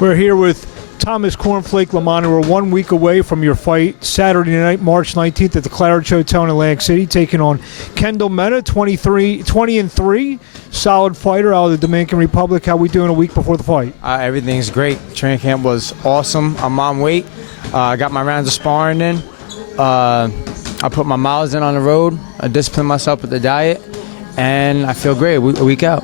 We're here with Thomas Cornflake LaManna. We're 1 week away from your fight Saturday night, March 19th at the Claridge Hotel in Atlantic City, taking on Kendal Mena, 20-3, solid fighter out of the Dominican Republic. How we doing a week before the fight? Everything's great. Training camp was awesome. I'm on weight. I got my rounds of sparring in. I put my miles in on the road. I disciplined myself with the diet, and I feel great a week out.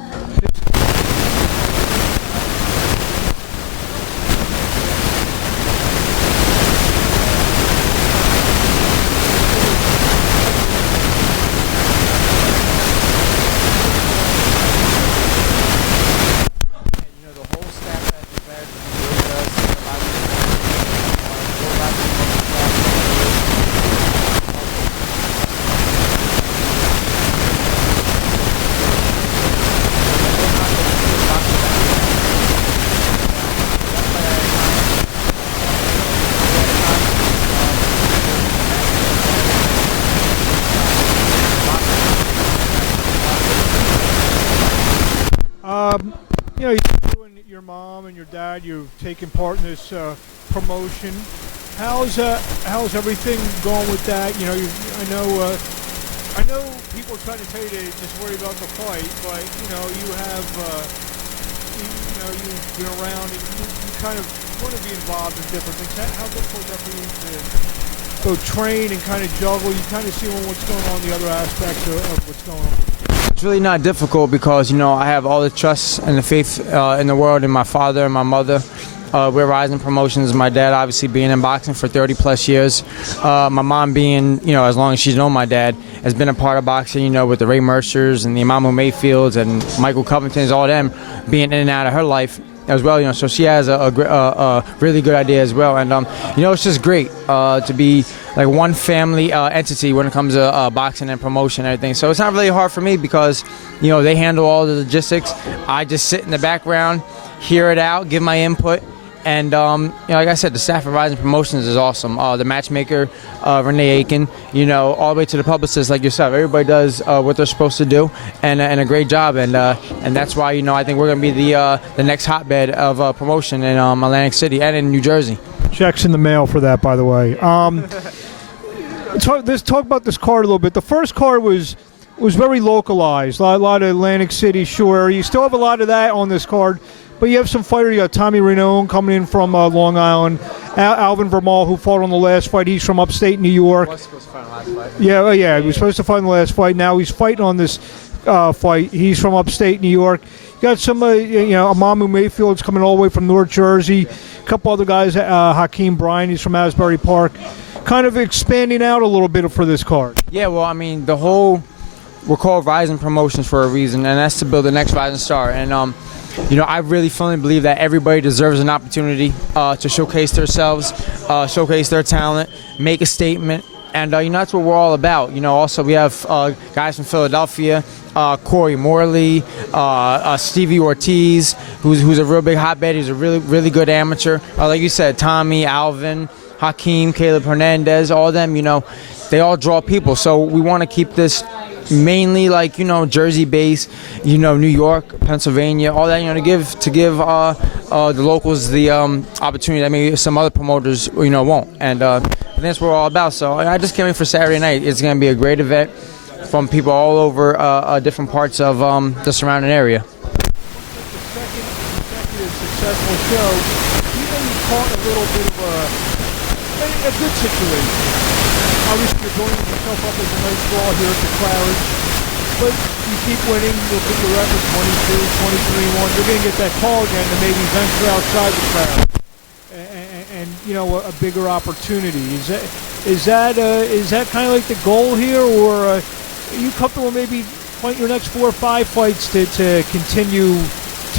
You and your mom and your dad, you've taken part in this promotion. How's everything going with that? You know, I know people are trying to tell you to just worry about the fight, but you've been around and you kind of want to be involved in different things. How difficult is that for you to go train and kind of juggle? You kind of see what's going on, the other aspects of what's going on. It's really not difficult because, I have all the trust and the faith in the world in my father and my mother. We're Rising Promotions. My dad obviously being in boxing for 30-plus years. My mom being, as long as she's known my dad, has been a part of boxing, with the Ray Mercers and the Imamu Mayfields and Michael Covingtons, all them being in and out of her life as well, so she has a really good idea as well, and it's just great to be like one family entity when it comes to boxing and promotion and everything. So it's not really hard for me because they handle all the logistics. I just sit in the background, hear it out, give my input. And, like I said, the staff at Rising Promotions is awesome. The matchmaker, Renee Aiken, all the way to the publicist like yourself. Everybody does what they're supposed to do and a great job. And that's why, I think we're going to be the next hotbed of promotion in Atlantic City and in New Jersey. Checks in the mail for that, by the way. Talk about this card a little bit. The first card was very localized. A lot of Atlantic City, sure. You still have a lot of that on this card. But you have some fighters. You got Tommy Renone coming in from Long Island. Alvin Vermal, who fought on the last fight. He's from upstate New York. He was supposed to fight on the last fight. Yeah, he was supposed to fight in the last fight. Now he's fighting on this fight. He's from upstate New York. You got some, Imamu Mayfield's coming all the way from North Jersey. A couple other guys, Hakeem Bryan, he's from Asbury Park. Kind of expanding out a little bit for this card. Yeah, well, we're called Rising Promotions for a reason, and that's to build the next rising star. And, I really firmly believe that everybody deserves an opportunity to showcase themselves, showcase their talent, make a statement, and that's what we're all about. Also we have guys from Philadelphia, Corey Morley, Stevie Ortiz, who's a real big hotbed. He's a really, really good amateur. Like you said, Tommy, Alvin, Hakeem, Caleb Hernandez, all of them, they all draw people. So we want to keep this mainly Jersey-based, New York, Pennsylvania, all that, to give the locals the opportunity that maybe some other promoters, won't. And that's what we're all about. So I just can't wait for Saturday night. It's going to be a great event from people all over different parts of the surrounding area. The second consecutive successful show, even you caught a little bit of a good situation. Obviously, you're building yourself up as a nice draw here at the Claridge, but you keep winning. Look at your record, 22, 23-1. You're going to get that call again to maybe venture outside the Claridge and a bigger opportunity. Is that kind of like the goal here, or are you comfortable maybe fight your next 4 or 5 fights to continue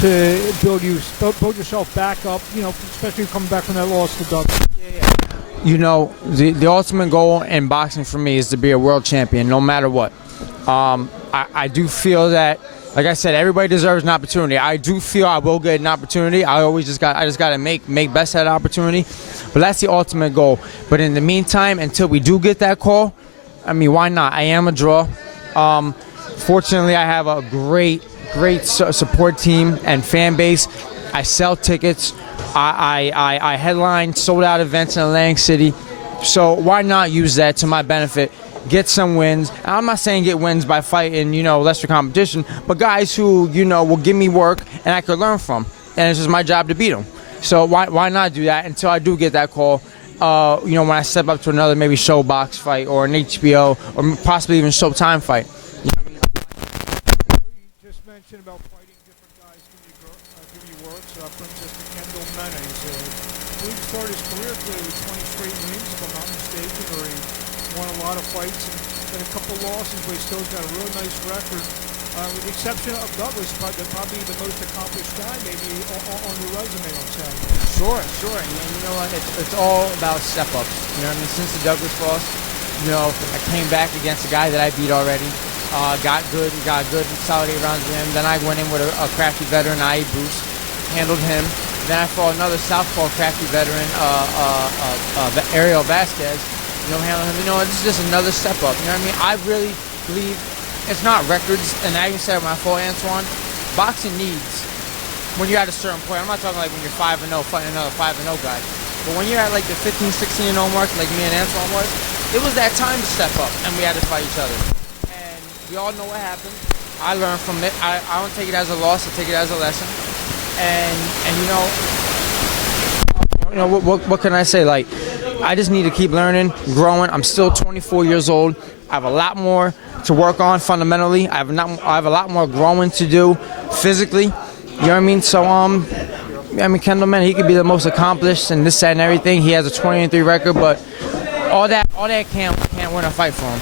to build yourself back up? Especially coming back from that loss to Doug. The ultimate goal in boxing for me is to be a world champion, no matter what. I do feel that, like I said, everybody deserves an opportunity. I do feel I will get an opportunity. I just got to make best of that opportunity. But that's the ultimate goal. But in the meantime, until we do get that call, why not? I am a draw. Fortunately, I have a great support team and fan base. I sell tickets I headlined sold out events in Atlantic City. So why not use that to my benefit? Get some wins. And I'm not saying get wins by fighting, lesser competition, but guys who, will give me work and I could learn from. And it's just my job to beat them. So why not do that until I do get that call? When I step up to another maybe Showbox fight or an HBO or possibly even Showtime fight. You just mentioned about fighting different guys give you work, so that brings us to Kendal Mena. He started his career clearly with 20 straight wins, if I'm not mistaken, or he won a lot of fights and had a couple losses, but he still's got a real nice record. With the exception of Douglas, probably the most accomplished guy maybe on your resume on Saturday. Sure. And you know what? It's all about step-ups. You know what I mean? Since the Douglas loss, I came back against a guy that I beat already. Got good, solid 8 rounds with him. Then I went in with a crafty veteran, Abrams, handled him. Then I fought another southpaw crafty veteran, Ariel Vasquez. Handling him. This is just another step up. You know what I mean? I really believe it's not records, and I even said when I fought Antoine, boxing needs, when you're at a certain point, I'm not talking like when you're 5-0 fighting another 5-0 guy, but when you're at like the 15, 16-0 mark, like me and Antoine was, it was that time to step up, and we had to fight each other. And we all know what happened. I learned from it. I don't take it as a loss, I take it as a lesson. And what can I say? Like, I just need to keep learning, growing. I'm still 24 years old. I have a lot more to work on fundamentally. I have a lot more growing to do physically. You know what I mean? So Kendal Mena, he could be the most accomplished and this, that, and everything. He has a 20-3 record, but all that can't win a fight for him.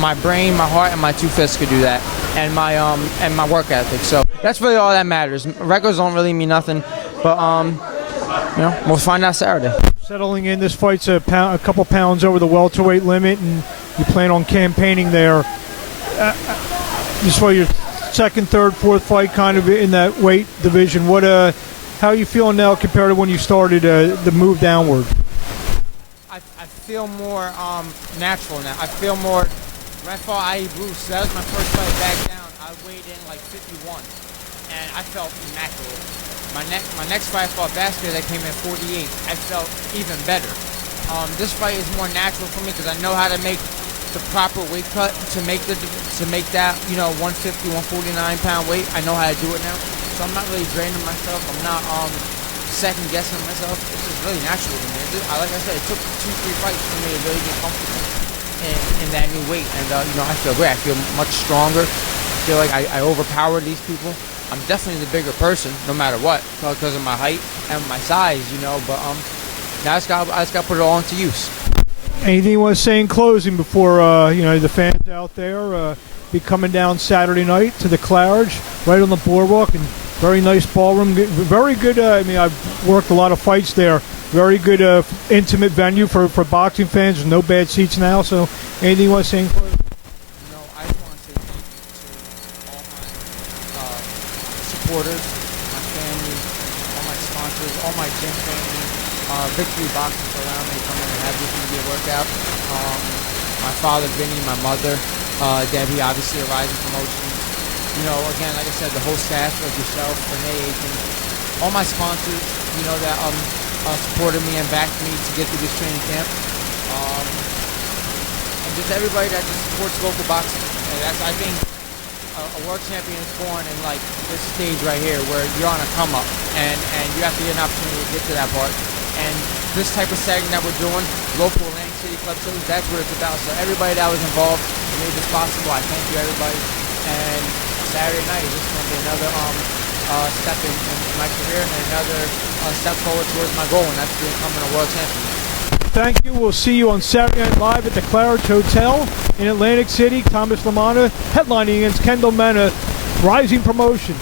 My brain, my heart, and my 2 fists could do that, and my work ethic. So that's really all that matters. Records don't really mean nothing, but we'll find out Saturday. Settling in, this fight's a couple pounds over the welterweight limit, and you plan on campaigning there. Just for your second, third, fourth fight, kind of in that weight division. How are you feeling now compared to when you started the move downward? I feel more natural now. I feel more. When I fought I.E. Bruce, that was my first fight back down. I weighed in like 51, and I felt immaculate. My next fight I fought Vasquez, I came in 48. I felt even better. This fight is more natural for me because I know how to make the proper weight cut to make that 150, 149 pound weight. I know how to do it now, so I'm not really draining myself. I'm not second guessing myself. It's just really natural to me. Like I said, it took 2-3 fights for me to really get comfortable in that new weight, and I feel great. I feel much stronger. I feel like I overpowered these people. I'm definitely the bigger person, no matter what, because of my height and my size, But now I just got to put it all into use. Anything you want to say in closing before the fans out there be coming down Saturday night to the Claridge, right on the boardwalk, and very nice ballroom, very good. I've worked a lot of fights there. Very good intimate venue for boxing fans. There's no bad seats now. So anything you want to say in closing? I just want to say thank you to all my supporters, my family, all my sponsors, all my gym family, Victory Boxing for allowing me to come in and have this media workout. My father, Vinny, my mother, Debbie, obviously a Rising Promotions. Again, like I said, the whole staff of yourself, Renee Aiken, all my sponsors, that supported me and backed me to get through this training camp. And just everybody that just supports local boxing. And that's, I think, a world champion is born in like this stage right here where you're on a come up and you have to get an opportunity to get to that part. And this type of setting that we're doing, local Atlantic City Club shows, that's what it's about. So everybody that was involved and made this possible, I thank you everybody. And Saturday night is just going to be another step in my career and another step forward towards my goal, and that's becoming a world champion. Thank you. We'll see you on Saturday Night Live at the Claridge Hotel in Atlantic City. Thomas LaManna headlining against Kendal Mena, Rising Promotions.